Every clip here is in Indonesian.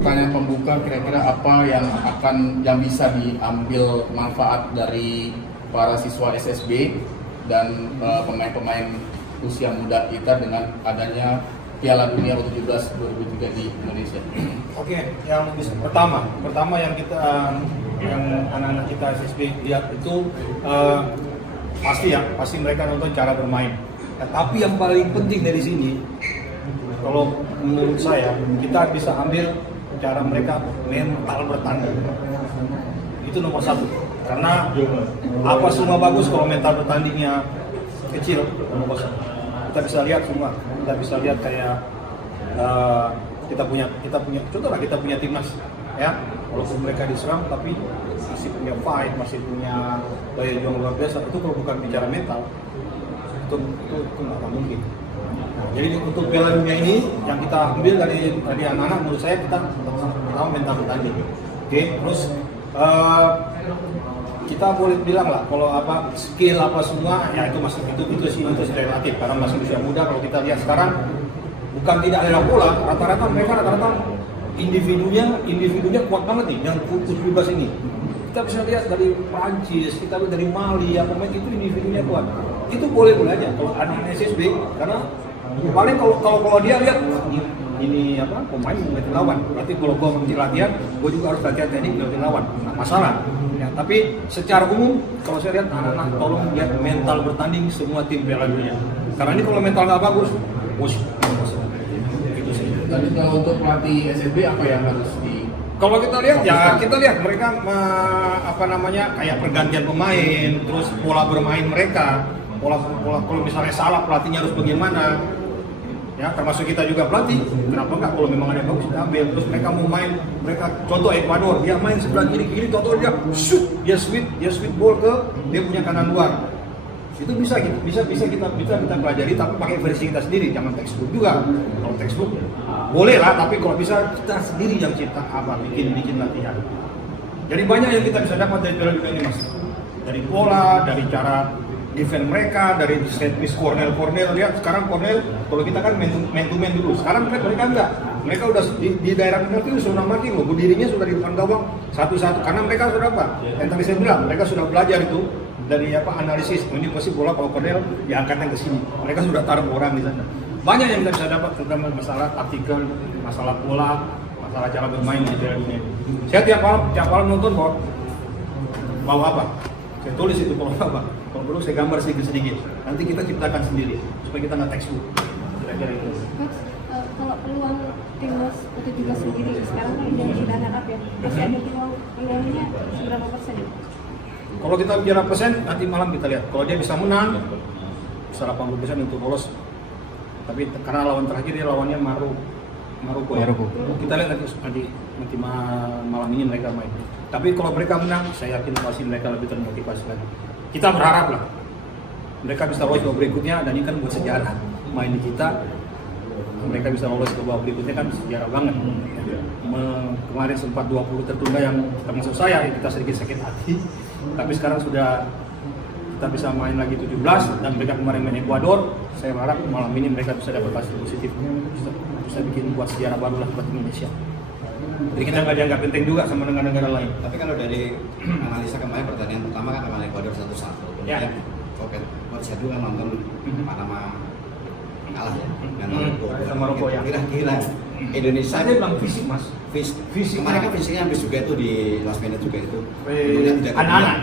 Pertanyaan pembuka, kira-kira apa yang bisa diambil manfaat dari para siswa SSB dan pemain-pemain usia muda kita dengan adanya Piala Dunia U17 2023 di Indonesia? Oke, yang pertama yang anak-anak kita SSB lihat itu pasti mereka nonton cara bermain. Nah, tapi yang paling penting dari sini, kalau menurut saya, kita bisa ambil cara mereka mental bertanding. Itu nomor satu. Karena apa semua bagus kalau mental bertandingnya kecil, nomor satu. Kita bisa lihat semua. Kita bisa lihat kayak kita punya timnas, ya. Walaupun mereka diserang, tapi masih punya fight, masih punya daya juang luar biasa. Itu kalau bukan bicara mental, itu nggak akan mungkin. Jadi untuk Piala Dunia ini yang kita ambil dari anak-anak, menurut saya kita pertama mental bertanding. Oke, terus kita boleh bilang lah kalau skill semua ya itu relatif karena masih usia muda. Kalau kita lihat sekarang bukan tidak ada bola, rata-rata individunya kuat banget nih yang U17 ini. Kita bisa lihat dari Prancis, kita lihat dari Mali, yang pemain itu individunya kuat. Itu boleh aja kalau anak SSB, karena paling kalau dia lihat ini pemain mengerti lawan. Berarti kalau gue mengerti latihan, gue juga harus latihan teknik mengerti lawan. Nah, masalah. Ya, tapi secara umum kalau saya lihat anak-anak tolong lihat mental bertanding semua tim Piala Dunia. Karena ini kalau mental nggak bagus, gitu sih. Tadi kalau untuk pelatih SSB apa yang harus kalau kita lihat mereka kayak pergantian pemain, terus pola bermain mereka, pola kalau misalnya salah pelatihnya harus bagaimana, ya termasuk kita juga pelatih. Kenapa enggak kalau memang ada yang bagus kita ambil. Terus mereka mau main, contoh Ekuador, dia main sebelah kiri, contoh dia shoot, dia sweep ball ke dia punya kanan luar. Itu bisa kita pelajari, tapi pakai versi kita sendiri, jangan textbook juga. Kalau textbook boleh lah, tapi kalau bisa kita sendiri yang cipta bikin latihan. Jadi banyak yang kita bisa dapat dari Piala Dunia ini, Mas. Dari pola, dari cara defense mereka, dari set piece corner. Lihat sekarang corner, kalau kita kan man to man dulu. Sekarang mereka enggak. Mereka udah di daerah penalti sudah mati loh. Berdirinya sudah di depan gawang satu-satu. Karena mereka sudah yang tadi saya bilang, mereka sudah belajar itu dari analisis. Ini pasti bola kalau corner diangkatnya ke sini. Mereka sudah taruh orang di sana. Banyak yang kita bisa dapat tentang masalah taktikal, masalah pola, masalah cara bermain di Piala Dunia. Saya tiap malam nonton mau apa? Saya tulis itu kalau apa? Kalau perlu saya gambar sedikit. Nanti kita ciptakan sendiri supaya kita nggak textbook. Kira-kira itu. Kalau peluang timnas U17 sendiri sekarang kan udah di runner up ya, masih ada peluangnya seberapa persen? Kalau kita bicara persen, nanti malam kita lihat. Kalau dia bisa menang, bisa 80% untuk lolos. Tapi karena lawan terakhir dia lawannya Maroko. Kita lihat nanti malam ini mereka main. Tapi kalau mereka menang, saya yakin pasti mereka lebih termotivasi lagi. Kita berharap lah mereka bisa lolos ke berikutnya, dan ini kan buat sejarah main di kita. Mereka bisa lolos ke babak berikutnya kan sejarah banget. Kemarin sempat 20 tertunda yang termasuk saya, kita sedikit sakit hati. Tapi sekarang sudah kita bisa main lagi 17 dan mereka kemarin main Ekuador. Saya harap malam ini mereka bisa dapat hasil positif, bisa bikin buat sejarah baru lah buat Indonesia. Jadi kita nggak dianggap penting juga sama negara-negara lain. Tapi kalau dari analisa kemarin pertandingan pertama kan lawan Ekuador 1-1. Ya. Kemudian buat saya juga nonton Panama kalah ya dengan Maroko yang kira-kira Indonesia saya bilang fisik, Mas. Fisik kemarin kan fisiknya habis juga itu di last minute juga itu. Anak-anak.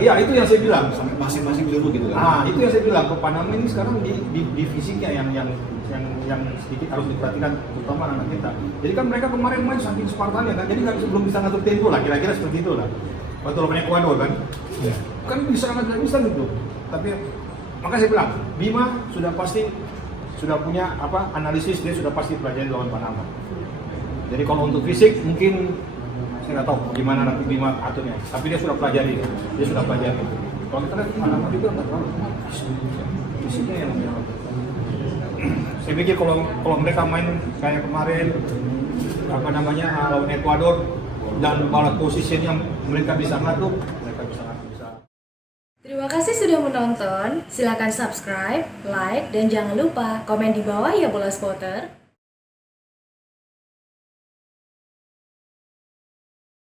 Iya, itu yang saya bilang. Sampai masing-masing dulu gitu kan. Ah, itu yang saya bilang ke Panama ini sekarang di fisiknya yang sedikit harus diperhatikan, terutama anak kita. Jadi kan mereka kemarin main saking Spartannya kan, jadi belum bisa ngatur tempo lah, kira-kira seperti itu lah. Waktu lawan Ekuador kan, kan nggak bisa gitu. Tapi makanya saya bilang, Bima sudah punya analisis, dia sudah pasti pelajari lawan Panama. Jadi kalau untuk fisik mungkin saya nggak tahu gimana nanti Bima aturnya, tapi dia sudah pelajari. Kalau kita lihat Panama juga nggak terlalu fisiknya yang saya pikir kalau mereka main kayak kemarin lawan Ekuador dan ball position yang mereka bisa ngatur, mereka bisa. Terima kasih sudah menonton. Silakan subscribe, like, dan jangan lupa komen di bawah ya bola spotter.